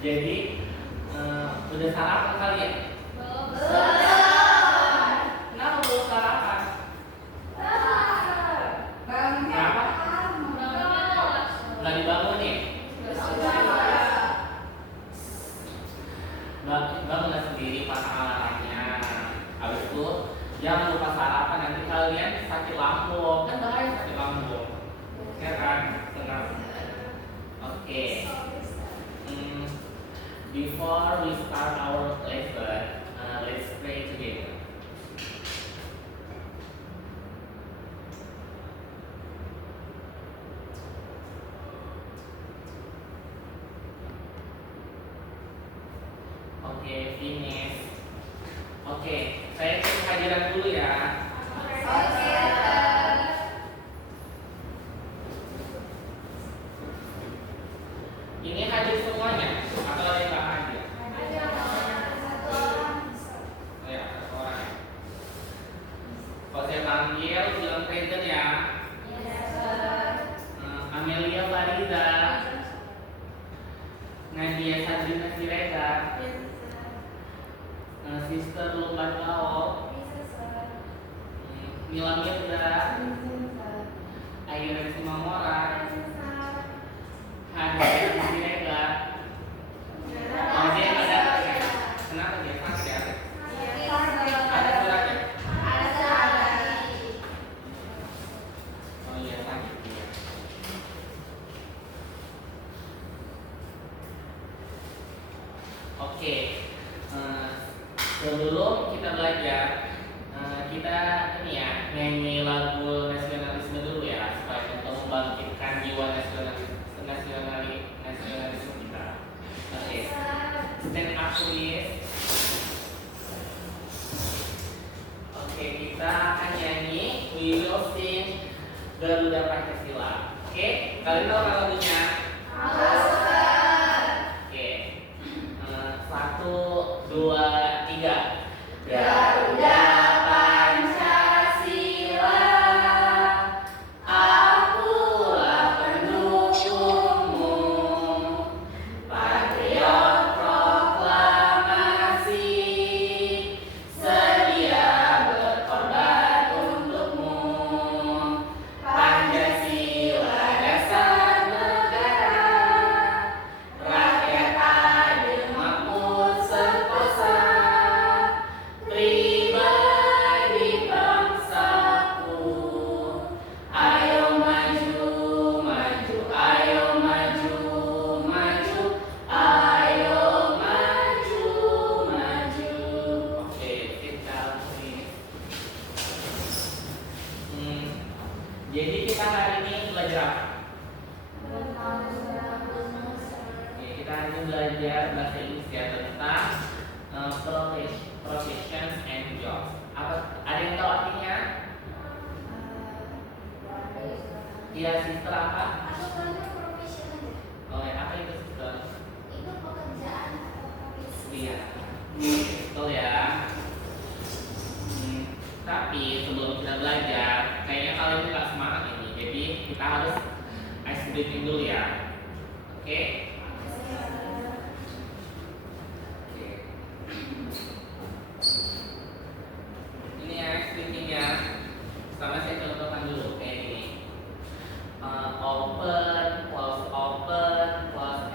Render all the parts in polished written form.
Jadi udah sarapan kali ya? Belum. Kenapa belum sarapan? Kenapa? Nggak dibangunin? Bangun sendiri, pasang alarmnya. Habis itu jangan lupa sarapan, nanti kalian sakit lambung. Kan bahaya sakit lambung, ya kan? Tenang. Oke. Before we start our lesson, let's pray together. Oke, finish. Oke, saya cek kehadiran dulu ya. Ini hadir semuanya atau ada yang nggak hadir? Oh ya, satu orang. Kalau saya panggil, bilang present ya. Amelia Farida, Nadia Sadrina Sirega, Sister Lumban Lao, Mila Mirza, Ayu Rensi Mamora, Hadir Sirega. Oh, dia nggak datang ya? Kenapa dia pas ya? Ada suratnya? Oh iya, sakit dia. Oke, sebelum kita belajar, kita ini ya nyanyi lagu nasionalisme dulu ya, supaya untuk membangkitkan jiwa nasionalisme kita. Oke, stand up please. Oke, kita akan nyanyi We Will Sing Garuda Pancasila. Oke, kalian tahu kan lagunya? Oke, 1, 2, 3. Garuda Pancasila, akulah pendukungmu, patriot proklamasi, sedia berkorban untukmu. Pancasila dasar negara, rakyat adil makmur sentosa, pribadi bangsaku. Ayo maju, maju, ayo maju, maju, ayo maju, maju. Oke, kita jadi kita hari ini belajar apa? Oke, kita hari ini belajar bahasa Inggris ya tentang professions and jobs. Ada yang tahu artinya? Iya, sister apa? Oh ya, apa itu sister? Iya, betul ya. Tapi sebelum kita belajar, kayaknya kalian nggak semangat ini. Jadi kita harus ice breaking dulu ya. Oke? Oke. Ini ya ice breakingnya. Sama saya contohkan dulu kayak gini. Open, close,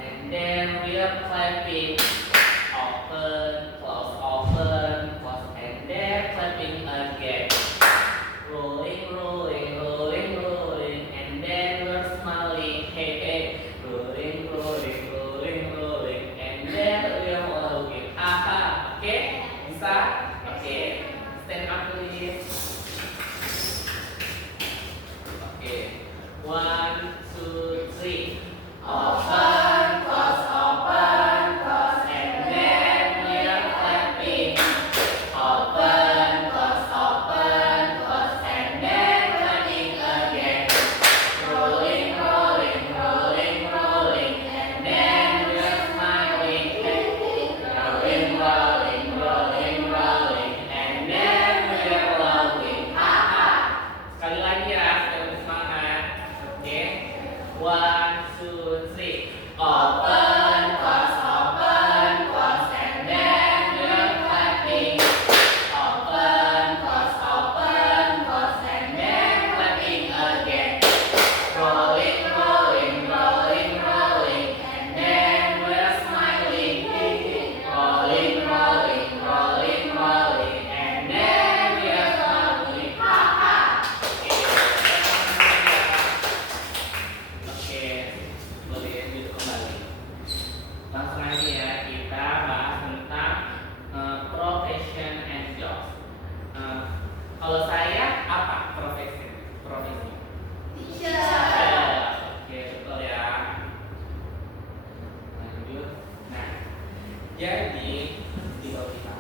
and then we are clapping. Open, close, and then clapping again. Rolling, rolling, rolling, rolling, and then we're smiling. Hey, hey, rolling, rolling, rolling, rolling, and then we're laughing. Aha, oke? Bisa? Oke, stand up please. Oke, 1, 2, 3. Open, close, and then we're clapping. Open, close, and then clapping again. Rolling, rolling, rolling, rolling, and then we're smiling. Rolling, rolling, rolling, rolling, and then we're laughing. Haha. Sekali lagi ya, sekali semangat. Oke. 1, 2, 3. Open, close, Jadi di kita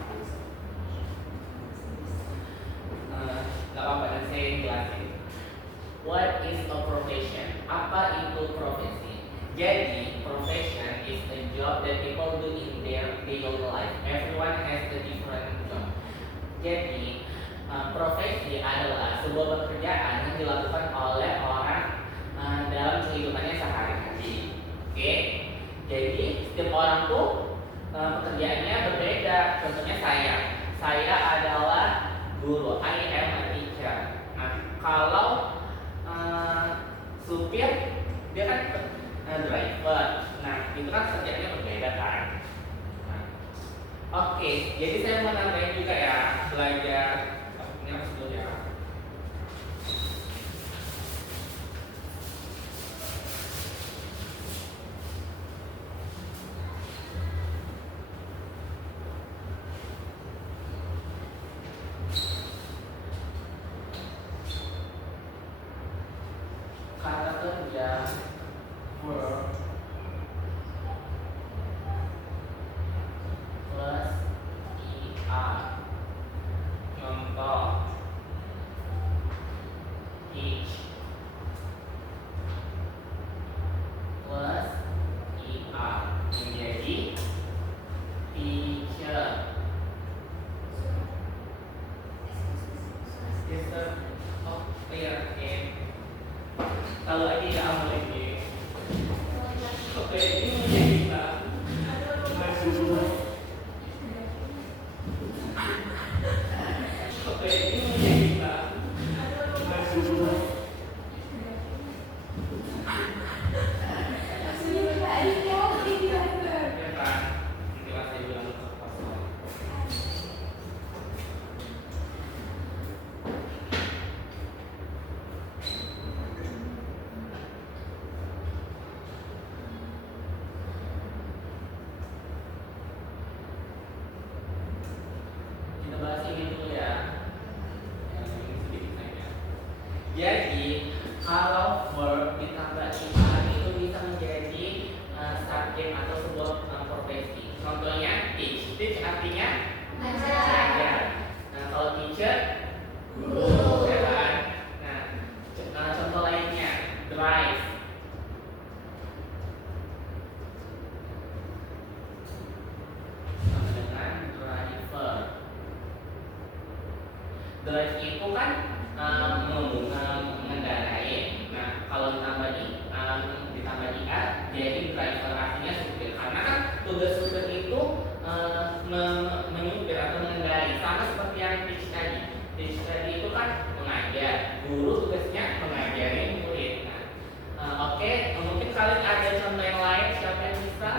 nggak apa-apa dan saya jelasin. What is a profession? Apa itu profesi? Jadi profession is a job that people do in their daily life. Everyone has a different job. Jadi profesi adalah sebuah pekerjaan yang dilakukan oleh orang dalam kehidupannya sehari-hari. Oke, jadi setiap orang tuh pekerjaannya berbeda. Contohnya saya adalah guru. I am a teacher. Nah, kalau supir dia kan driver. Nah, itu kan kerjanya berbeda kan. Nah, oke, jadi saya mau nambahin juga ya belajar ini apa dulu ya. Kata kerja work plus ER. Contoh teach plus ER menjadi teacher. Teacher. Oh, clear. Oke. Kalau lagi ya amal lagi. Oke, ini menjadi kita. Oke, ini menjadi kita. Ya kan? Inilah saya bilang ke pasal. Kita bahas ini dulu ya. Yang ini sedikit saja. Jadi kalau verb ditambah ER itu bisa menjadi subjek atau sebuah profesi. Contohnya teach. Teach artinya ajar. Nah, kalau teacher guru, ya kan? Nah, contoh lainnya drive. Sama dengan driver. Drive itu kan mengendarai. Nah, kalau ditambah IR jadi driver artinya supir. Karena kan tugas supir itu menyupir atau mengendarai. Sama seperti yang teach tadi. Teach tadi itu kan mengajar. Guru tugasnya mengajari murid. Nah, oke, mungkin kalian ada contoh yang lain. Siapa yang bisa?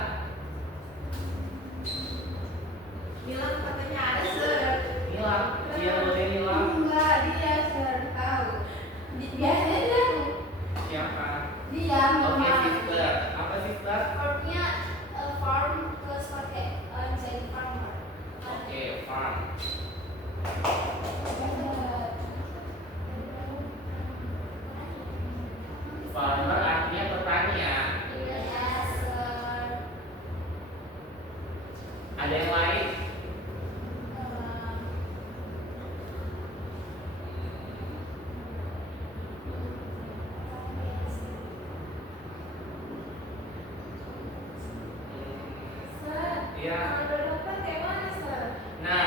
Bilang katanya ada sir. Nilam, dia boleh Nilam. Enggak, dia sir tahu. Biasanya dia Siapa? dia Oke, mama. sister. Apa sister? Verbnya farm terus pakai jadi farmer. Oke, farm. Farmer artinya petani ya. Iya sir. Ada yang lain? Iya. Kalau dokter kayak mana sir? Nah,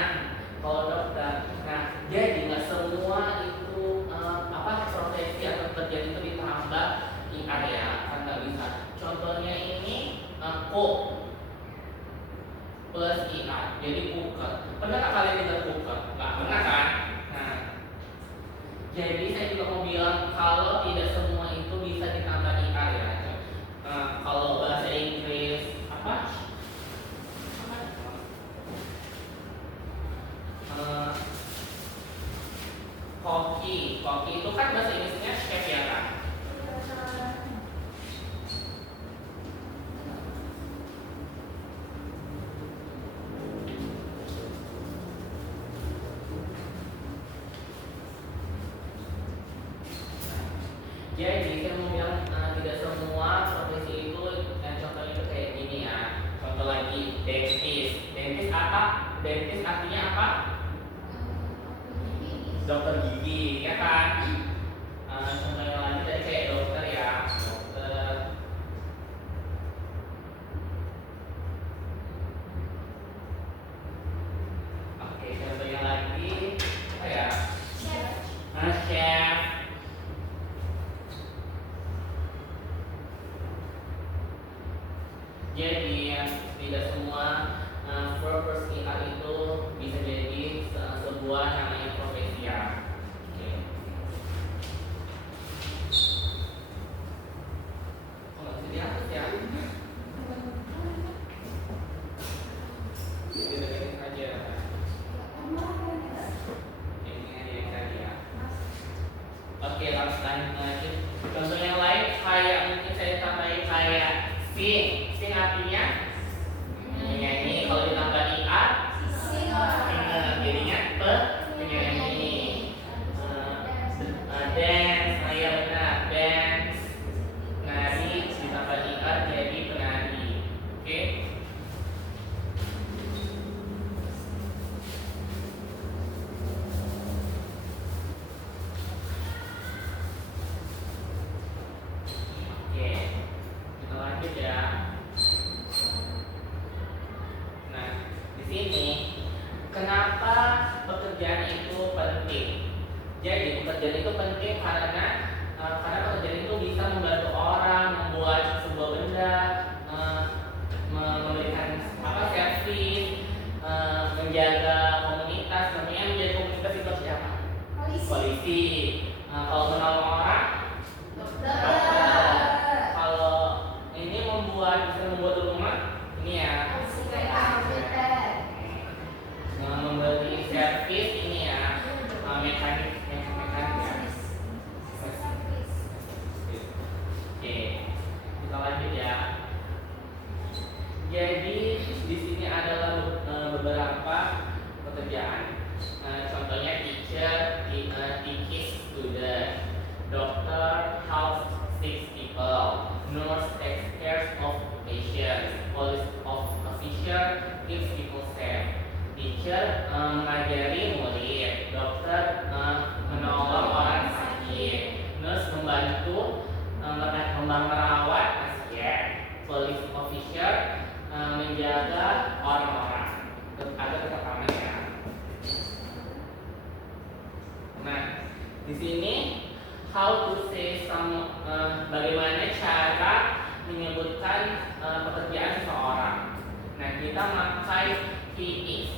kalau dokter, nah jadi nggak semua itu profesi atau kerjaan itu ditambah IR ya, kan nggak bisa. Contohnya ini cook plus IR, jadi cooker. Pernah nggak kalian dengar cooker? Nggak pernah kan? Nah, jadi saya juga mau bilang kalau tidak semua itu bisa ditambah IR ya. Kalau bahasa Inggris apa? Koki itu kan bahasa Inggrisnya chef ya kan? Dentist artinya apa? Dokter gigi, ya kan? Contoh yang lain tadi kayak dokter ya, dokter. Oke, contoh yang lagi apa ya? Chef. Jadi tidak semua purpose IR itu bisa jadi sebuah namanya profesi ya. Oke. Oh, nggak bisa dihapus ya? Dideketin aja. Ini aja yang tadi ya. Oke, lanjut. Contoh yang lain kayak mungkin saya tambahin kayak sing. Sing artinya menyanyi. Kalau ditambah IR jadinya penyanyi. Dance, ya benar, dance. Nari ditambah IR jadi penari. Oke. Oke, kita lanjut ya. Nah, di sini kenapa pekerjaan itu penting? Jadi pekerjaan itu penting karena pekerjaan itu bisa membantu orang membuat sebuah benda, memberikan servis, menjaga komunitas. Namanya menjaga komunitas itu siapa? Polisi. Kalau menolong orang, kalau ini bisa membuat rumah, ini ya. Memberi servis ini ya, mekanik ya. Oke, kita lanjut ya. Jadi di sini adalah beberapa pekerjaan. Contohnya teacher, teaches student, doctor helps sick people, nurse takes care of patients, police officer keeps people safe. Teacher mengajari murid, dokter menolong orang sakit, nurse membantu merawat pasien, police officer menjaga orang-orang. Ada tetap aman ya. Nah, di sini how to say bagaimana cara menyebutkan pekerjaan seseorang. Nah, kita pakai he is.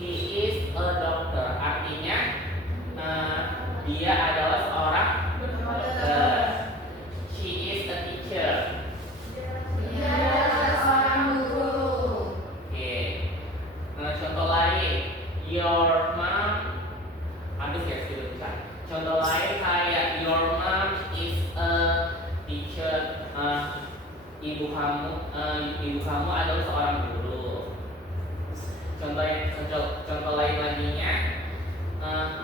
He is a doctor. Artinya dia adalah seorang dokter. She is a teacher. Dia adalah seorang guru. Oke. Contoh lain, your mom. Habis ya sudah. Contoh lain kayak your mom is a teacher. Ibu kamu adalah seorang guru. Contoh lain laginya,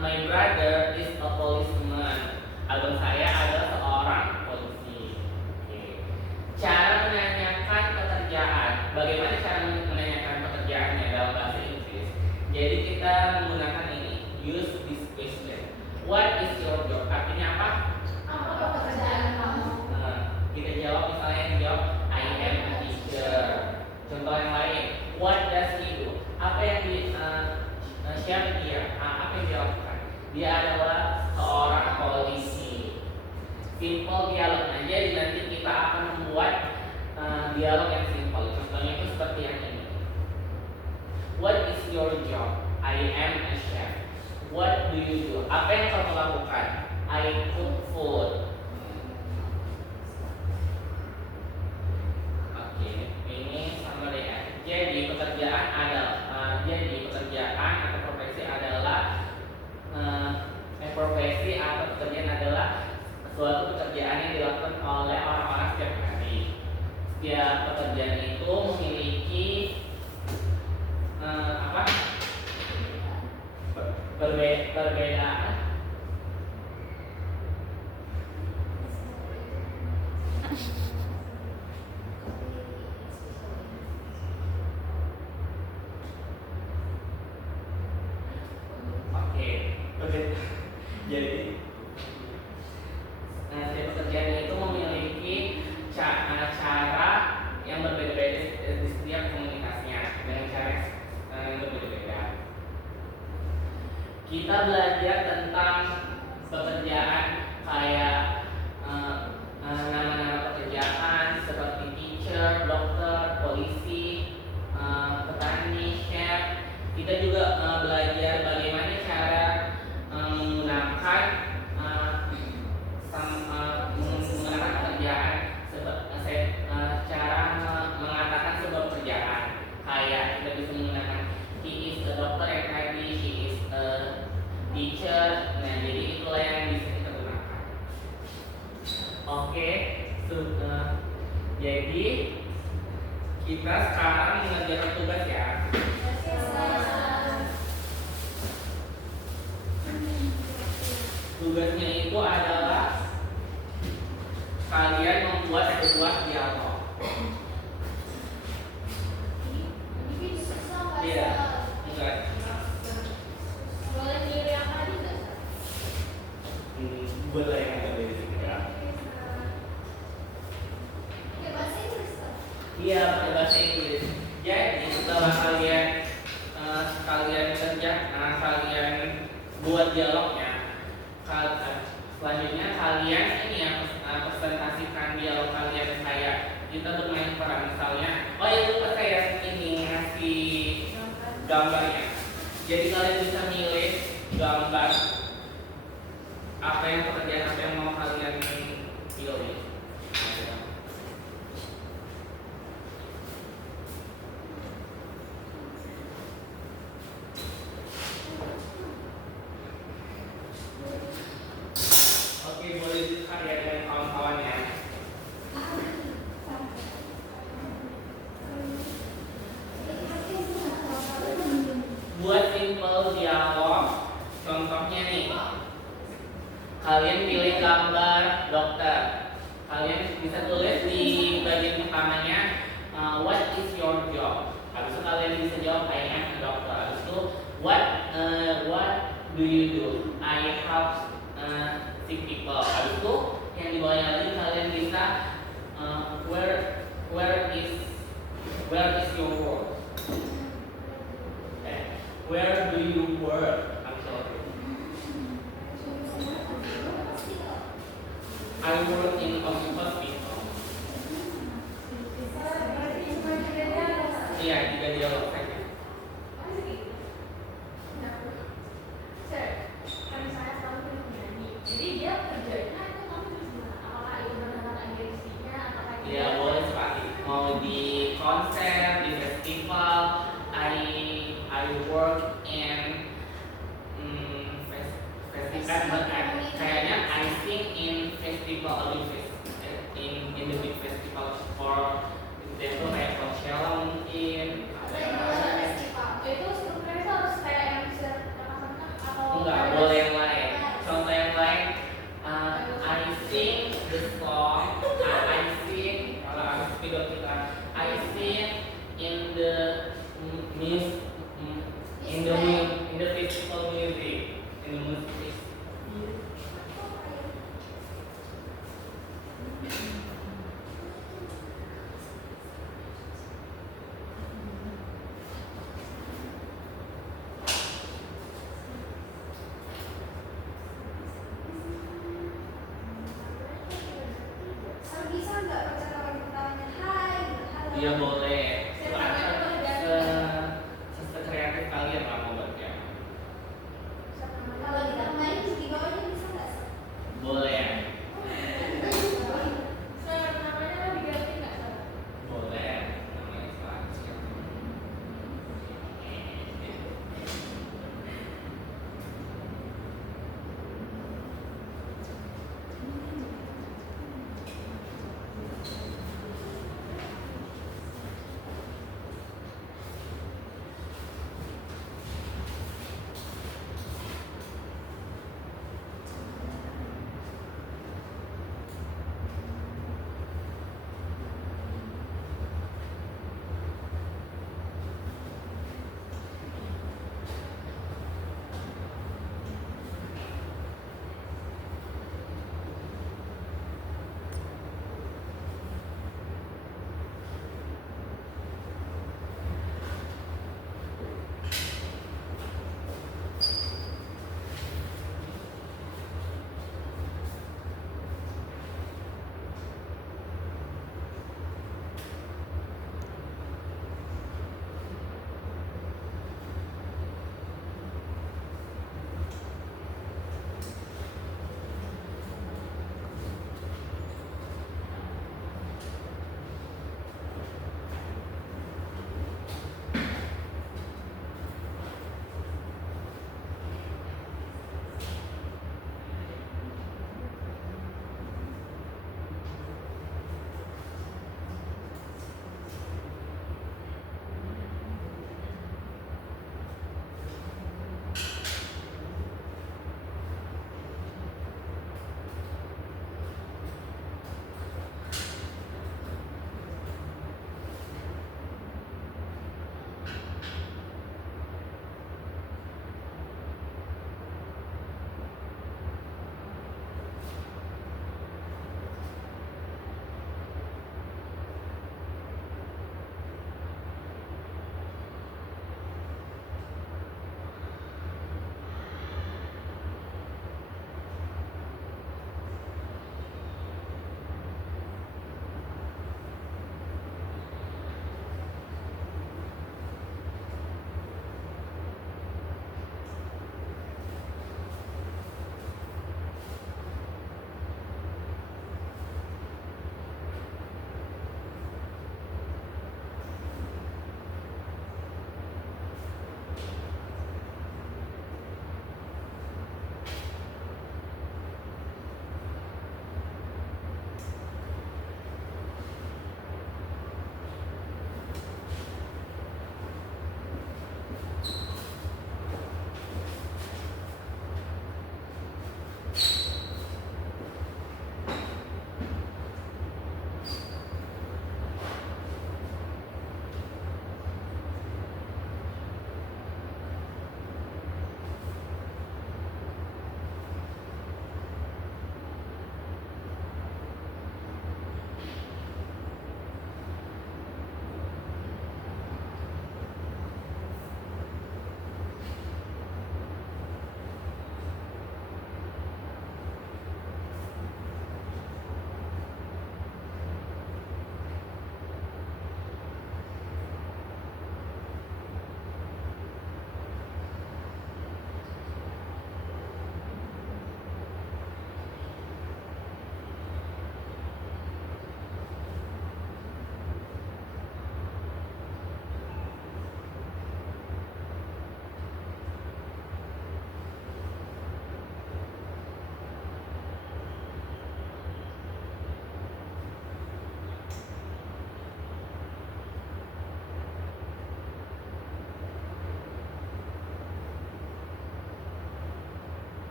my brother is a policeman. Abang saya adalah seorang polisi. Oke. Cara menanyakan pekerjaan. Bagaimana cara menanyakan pekerjaannya dalam bahasa Inggris? Jadi kita menggunakan ini. Use this question. What is your job? Artinya apa? Apa pekerjaan kamu? Kita jawab jawab I am a teacher. Contoh yang lain. What does he do? Apa yang siapa dia? Apa yang dia lakukan? Dia adalah seorang polisi. Simple dialog aja. Jadi nanti kita akan membuat dialog yang simple. Contohnya itu seperti yang ini. What is your job? I am a chef. What do you do? Apa yang kamu lakukan? I cook food. Oke, ini sama deh ya. Jadi pekerjaan atau profesi adalah pekerjaan adalah suatu pekerjaan yang dilakukan oleh orang-orang setiap hari. Setiap pekerjaan itu memiliki perbedaan. kita belajar tentang pekerjaan kayak nama-nama pekerjaan seperti teacher, dokter, polisi, petani, chef. Kita juga belajar bagaimana cara menggunakan menggunakan pekerjaan cara mengatakan sebuah pekerjaan. Kayak kita bisa menggunakan he is a doctor and tadi she is a teacher. Nah, jadi itulah yang bisa kita gunakan. Oke, jadi kita sekarang mengerjakan tugas ya. Tugasnya itu adalah kalian membuat sebuah dialog. Iya, enggak. Boleh pilih yang tadi nggak? Boleh yang ada di sini ya. Pakai bahasa Inggris kan? Iya, pakai bahasa Inggris. Jadi setelah kalian kalian buat dialognya, selanjutnya kalian ini ya presentasikan dialog kalian kayak kita bermain peran misalnya. Oh ya, lupa saya ini ngasih gambarnya. Jadi kalian bisa milih gambar apa yang pekerjaan apa yang mau kalian pilih. Oke, boleh dilihat ya dengan kawan-kawannya. Buat simple dialog, contohnya nih, kalian pilih gambar dokter. Kalian bisa tulis di bagian pertamanya, what is your job? Habis itu kalian bisa jawab, I am a doctor. Habis itu, what do you do? I help sick people. Habis itu yang di bawahnya lagi kalian bisa where is your work? Okay. Where do you work? I'm sorry. I work in a hospital. Iya, juga dialog saja. Ya boleh sekali. Mau di konser, di festival, I work in festival. Kayaknya I sing in festival Olympics, in the big festival for example kayak Coachella mungkin. Itu strukturnya itu harus kayak yang bisa atau Enggak, boleh yang lain. Contoh yang lain, I sing the song, I sing kalau habis video kita, I sing in the festival music, in the music. bisa nggak percakapan pertamanya hai halo? Iya boleh. Sekreatif kalian lah mau buatnya. Kalau kita main di bawahnya bisa nggak? Boleh. Namanya diganti nggak? Boleh. Namanya selanjutnya.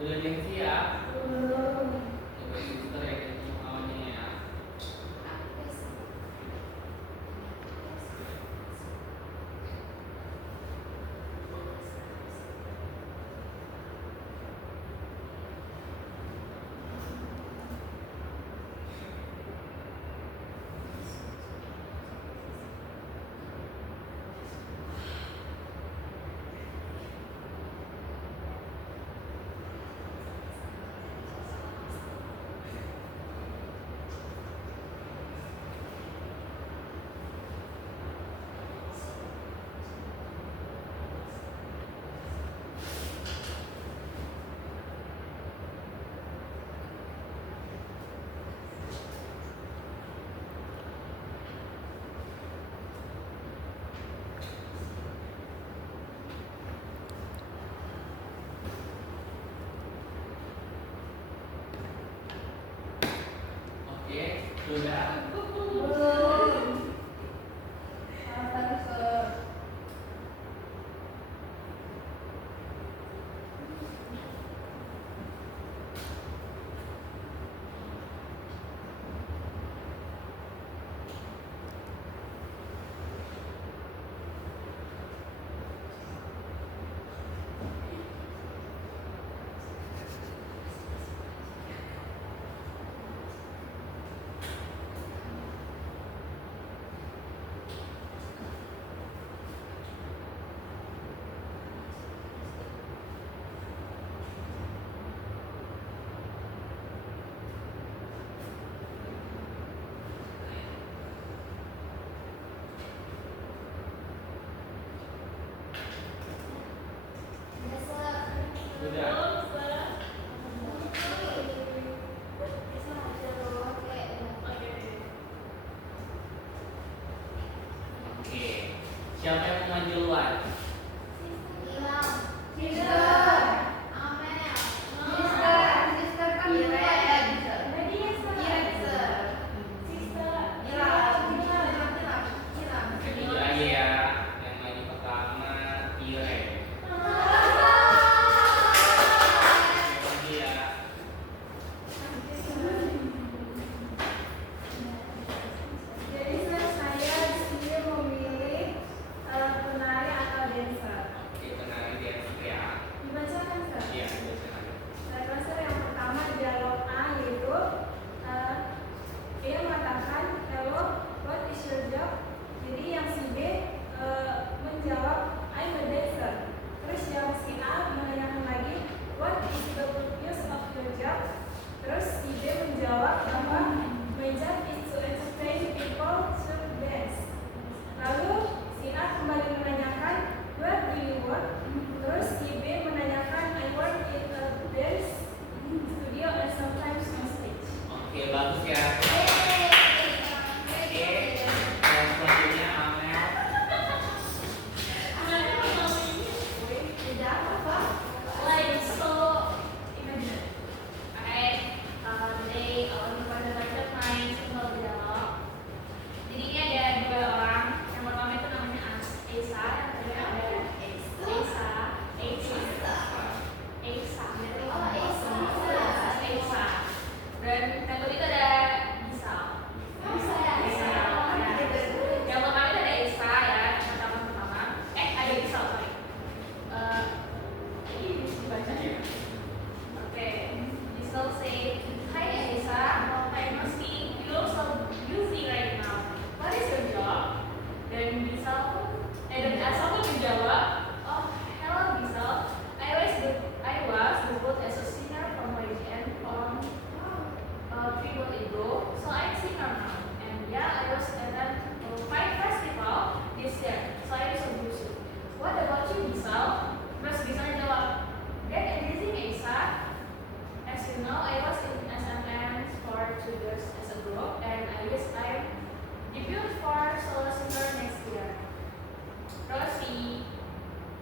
Udah gengsi ya? Belum. Coba suster ya gengsi awalnya ya. Oke, sudah. Belum. Sabar, Sir. Sudah. Oke. Siapa yang mau maju duluan? Jujur aja ya. Yang maju pertama Iren. Lagi ya. Jadi saya di sini memilih penari atau dancer. Oke, kenalin dia ya. Dibacakan, Sir. Iya, silakan. Saya rasa yang pertama dialog A yaitu dia mengatakan hello, what is your job? Jadi yang si B menjawab I'm a dancer. Terus yang si A menanyakan lagi what is the purpose of your job? Terus si B menjawab bahwa my job is to entertain people to dance. Lalu si A kembali menanyakan where do you work? Terus si B menanyakan I work in a dance studio and sometimes on stage. Oke, bagus ya. Oke. Dan selanjutnya Amel. Tidak apa? Like so, imagine. Okay, today for the bunch of my simple dialog. Jadi ini ada dua orang. Yang pertama itu namanya Esa, yang kedua ada Esa. Dan yang kedua itu ada Gisal. Yang pertama itu ada Esa ya, yang pertama. Ada Gisal, sorry. Ini dibaca ya. Oke, Gisal say, hi Esa, long time no see. You look so busy right now. What is your job? Dan Esa pun menjawab, oh hello Gisal, I was debut as a singer from YGN from 3 months ago, so I'm singer now. And yeah, I was attend Fight Festival this year, so I'm so busy. What about you, Gisal? Terus Gisal jawab, that amazing Esa. As you know, I was in SMN for 2 years as a group, and I wish I debut for solo singer next year. Terus si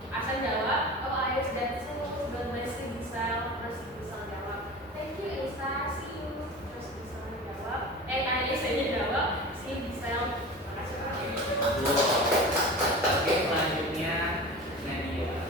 Asan jawab, oh I wish that too, God bless you Gisal. Terus Gisal jawab, thank you Esa, see you. Terus Gisal jawab, Esa jawab, see you Gisal. Makasih Pak. Oke, selanjutnya Nadia.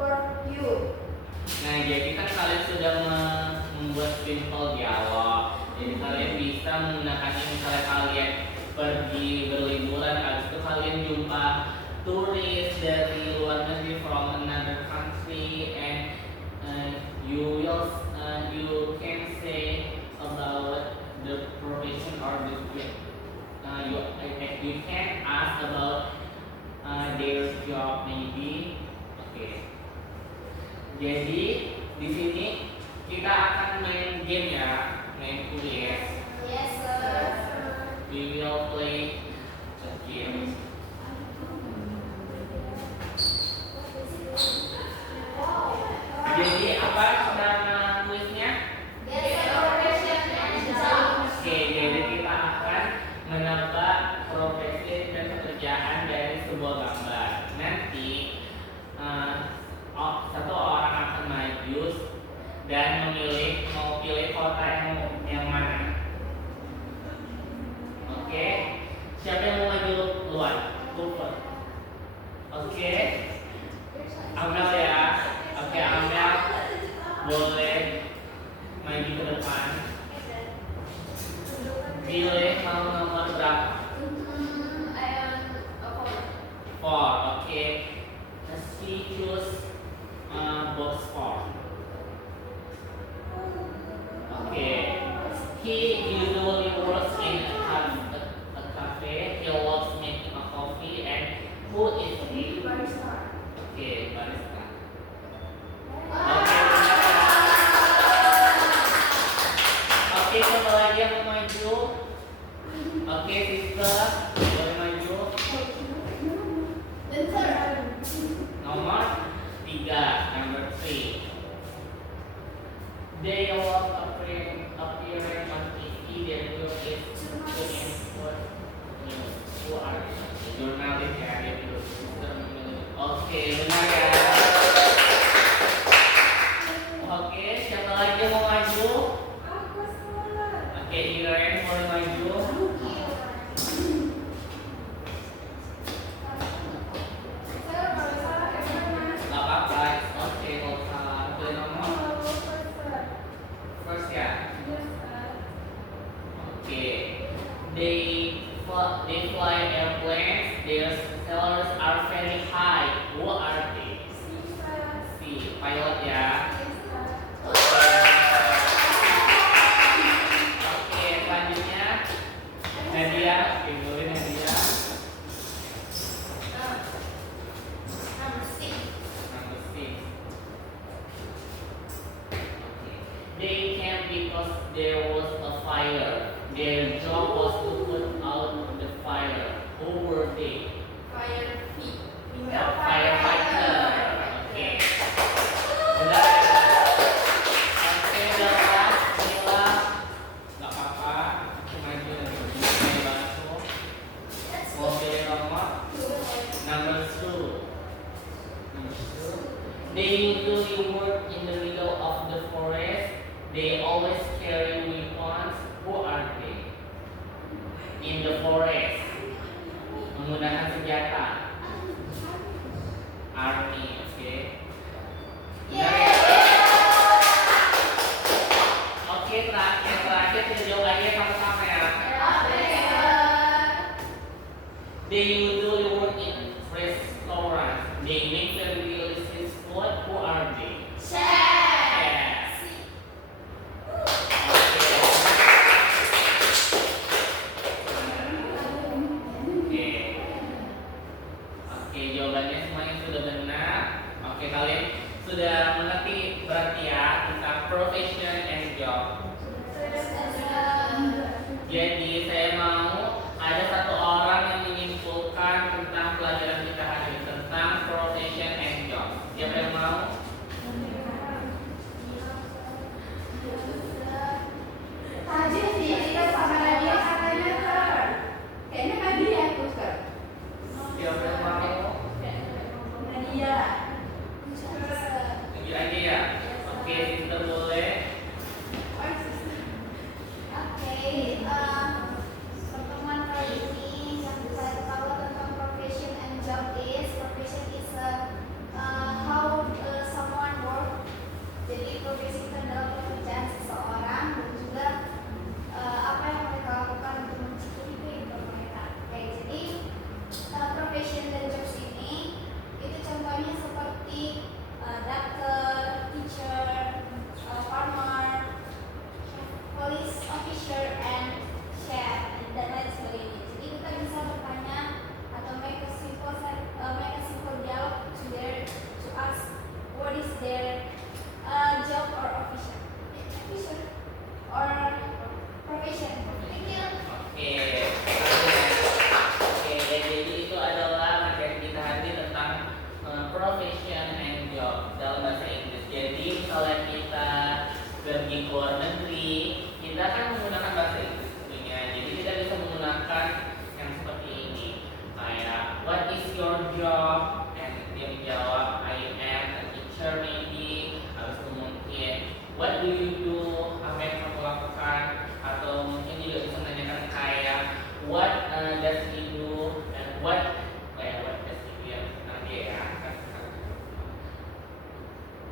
work you? Nah, jadi kan kalian sudah membuat simple dialog. Jadi kalian bisa menggunakan ini misalnya kalian pergi berliburan, habis itu kalian jumpa turis dari luar negeri from another country, and you can say about the profession or the you can ask about their job maybe. Oke. Jadi di sini kita akan main game ya, main kuis. Yes, sir. We will play a game. Jadi apa nama kuisnya? Profession and job. Oke, jadi kita akan menebak profesi dan pekerjaan dari sebuah gambar. Nanti satu orang akan maju dan mau pilih kota yang mana. Oke, siapa yang mau maju duluan? Cooper. Oke, Amel ya. Oke, Amel boleh maju ke depan. Pilih mau nomor berapa? Four. Oke, she choose box 4. Okay. He usually works in a cafe. He loves making a coffee. And who is he? Barista. Okay, barista. Okay, coba lagi yang mau maju. Okay, sister, boleh maju. Nomor 3, number 3. They love appearing on TV. Their job is to import news. Who are they? Jurnalis ya, dia dulu. Oke, benar ya. Oke, siapa lagi yang mau maju? Aku salah. Oke, Iren boleh maju. Saya kalau salah kayak mana? Gak apa-apa. Oke, kalau salah pilih nomor first ya. Okay. They fly airplanes. Their salaries are very high. Who are they? Si pilot ya. Oke, selanjutnya Nadia. Boleh Nadia. Number 6. Okay. They came because there was a fire. Their job was to put out the fire. Who were they? Firefighter. Okay. Benar ya? Oke, udah kelas. Mila. Gak apa-apa. Maju dan bantu. Mau pilih nomor? Number 2. They usually work in the middle of the forest. They always carry weapons. Who are they? In the forest. Menggunakan senjata. Army, oke. Benar ya? Oke, terakhir kita jawab lagi sama-sama ya. They usually work in restaurants. They make very delicious food. Who are they? Chefs. Oke, jawabannya semuanya sudah benar. Oke, kalian sudah mengerti berarti ya tentang profession and job. Jadi saya mau ada satu orang yang menyimpulkan tentang pelajaran kita hari ini tentang profession and job. Siapa yang mau? Siapa yang mau? Lanjut aja ya. Oke, sister boleh. Okay.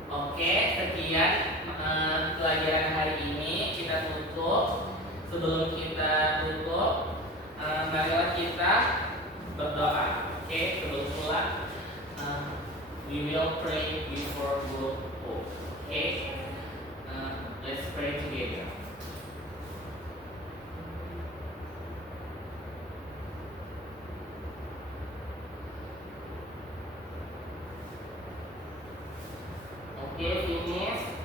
Oke, sekian pelajaran hari ini. Kita tutup. Sebelum kita tutup, marilah kita berdoa. Oke, sebelum pulang, we will pray before go home. Oke, let's pray together. Oke, finish.